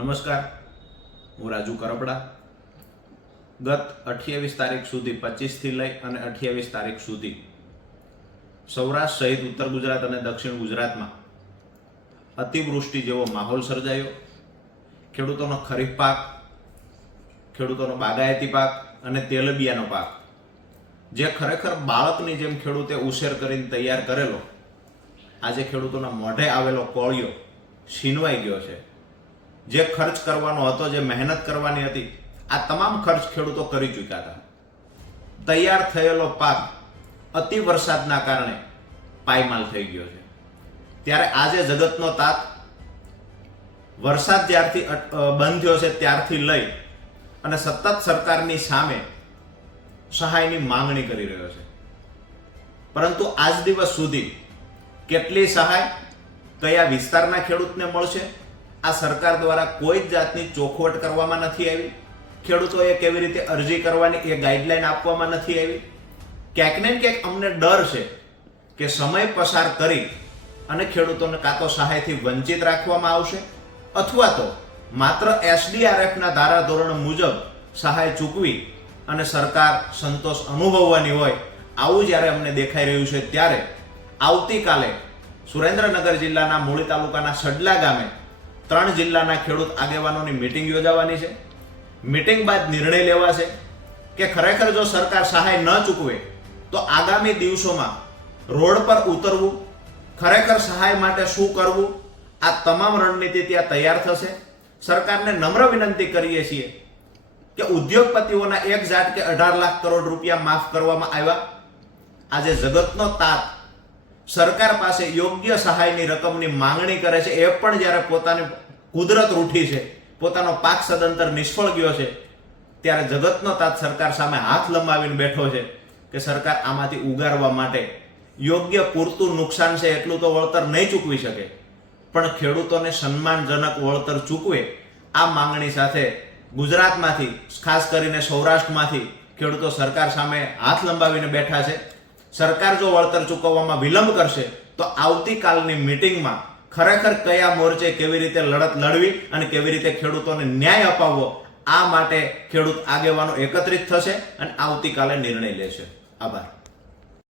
નમસ્કાર. હું રાજુ કરપડા. ગત અઠ્યાવીસ તારીખ સુધી પચીસથી લઈ અને અઠ્યાવીસ તારીખ સુધી સૌરાષ્ટ્ર સહિત ઉત્તર ગુજરાત અને દક્ષિણ ગુજરાતમાં અતિવૃષ્ટિ જેવો માહોલ સર્જાયો. ખેડૂતોનો ખરીફ પાક, ખેડૂતોનો બાગાયતી પાક અને તેલબિયાનો પાક. જે ખરેખર બાળકની જેમ ખેડૂતે ઉછેર કરીને તૈયાર કરેલો, આજે ખેડૂતોના મોઢે આવેલો કોળિયો છીનવાઈ ગયો છે. જે ખર્ચ કરવાનો હતો, જે મહેનત કરવાની હતી, આ તમામ ખર્ચ ખેડૂતો કરી ચૂક્યા હતા. તૈયાર થયેલો પાક અતિ વરસાદના કારણે પાયમાલ થઈ ગયો છે. ત્યારે આજે જગતનો તાત વરસાદ જ્યારથી બંધ થયો છે ત્યારથી લઈ અને સતત સરકારની સામે સહાયની માંગણી કરી રહ્યો છે. પરંતુ આજ દિવસ સુધી કેટલી સહાય કયા વિસ્તારના ખેડૂતને મળશે? આ સરકાર દ્વારા કોઈ જ જાતની ચોખવટ કરવામાં નથી આવી. ખેડૂતોએ કેવી રીતે અરજી કરવાની એ ગાઈડલાઈન આપવામાં નથી આવી. ક્યાંક ને ક્યાંક અમને ડર છે કે સમય પસાર કરી અને ખેડૂતોને કાં તો સહાયથી વંચિત રાખવામાં આવશે અથવા તો માત્ર એસડીઆરએફના ધારાધોરણ મુજબ સહાય ચૂકવી અને સરકાર સંતોષ અનુભવવાની હોય આવું જ્યારે અમને દેખાઈ રહ્યું છે ત્યારે આવતીકાલે સુરેન્દ્રનગર જિલ્લાના મૂળી તાલુકાના સડલા ગામે ત્રણ જિલ્લાના ખેડૂત આગેવાનોની મિટિંગ યોજાવાની છે. મિટિંગ બાદ નિર્ણય લેવાશે કે ખરેખર જો સરકાર સહાય ન ચૂકવે, તો આગામી દિવસોમાં રોડ પર ઉતરવું, ખરેખર સહાય માટે શું કરવું, આ તમામ રણનીતિ ત્યાં તૈયાર થશે. સરકારને નમ્ર વિનંતી કરીએ છીએ કે ઉદ્યોગપતિઓના એક ઝાટ કે અઢાર લાખ કરોડ રૂપિયા માફ કરવામાં આવ્યા. આજે જગતનો તાત સરકાર પાસે યોગ્ય સહાયની રકમની માંગણી કરે છે. એ પણ જ્યારે પોતાની કુદરત રૂઠી છે, પોતાનો પાક સદંતર નિષ્ફળ ગયો છે, ત્યારે જગતનો તાત સરકાર સામે હાથ લંબાવીને બેઠો છે કે સરકાર આમાંથી ઉગારવા માટે યોગ્ય પૂરતું નુકસાન છે એટલું તો વળતર નહીં ચૂકવી શકે. પણ ખેડૂતોને સન્માનજનક વળતર ચૂકવે આ માંગણી સાથે ગુજરાતમાંથી, ખાસ કરીને સૌરાષ્ટ્રમાંથી ખેડૂતો સરકાર સામે હાથ લંબાવીને બેઠા છે. સરકાર જો વળતર ચૂકવવામાં વિલંબ કરશે, તો આવતીકાલની મિટિંગમાં ખરેખર કયા મોરચે કેવી રીતે લડત લડવી અને કેવી રીતે ખેડૂતોને ન્યાય અપાવવો, આ માટે ખેડૂત આગેવાનો એકત્રિત થશે અને આવતીકાલે નિર્ણય લેશે. આભાર.